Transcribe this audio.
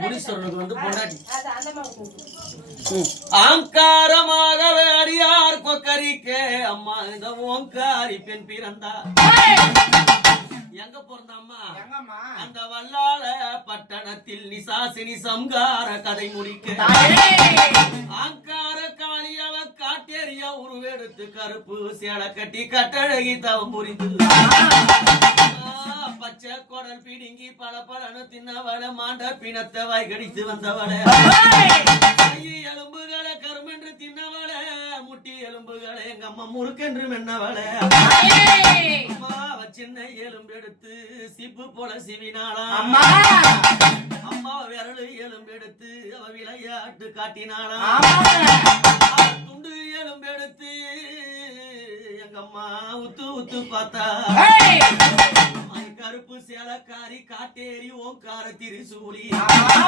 முனீஸ்வரனுக்கு வந்து பொண்டாட்டி ஆங்காரமாகவே அடியார் கொக்கரிக்க அம்மா இந்த ஓங்காரி பெண் பிறந்தா எங்க பிறந்த அம்மா அந்த வல்லாள பட்டணத்தில் நிசாசினி சம்கார கதை முடிக்க ஆங்கார காளியவ காட்டேறிய உருவெடுத்து கருப்பு சேலை கட்டி கட்டழகி தவம் புரிந்து பச்சை குடல் பிடுங்கி பல பலனு தின்னவள மாண்ட பிணத்தை வாய்கடித்து வந்தவள எலும்புகளை கருமென்று தின்னவள முட்டி எலும்புகளை எங்க அம்மா முறுக்கென்று மென்னவள அம்மாவ சின்ன எலும்பு எடுத்து சிப்பு போல சிவினாளா அம்மா விரலு எலும்பு எடுத்து அவ விளையாட்டு காட்டினாளா துண்டு எலும்பு எடுத்து எங்க அம்மா உத்து உத்து பார்த்தா கருப்பு சேலக்காரி காட்டேரி ஓங்கார திரிசூலி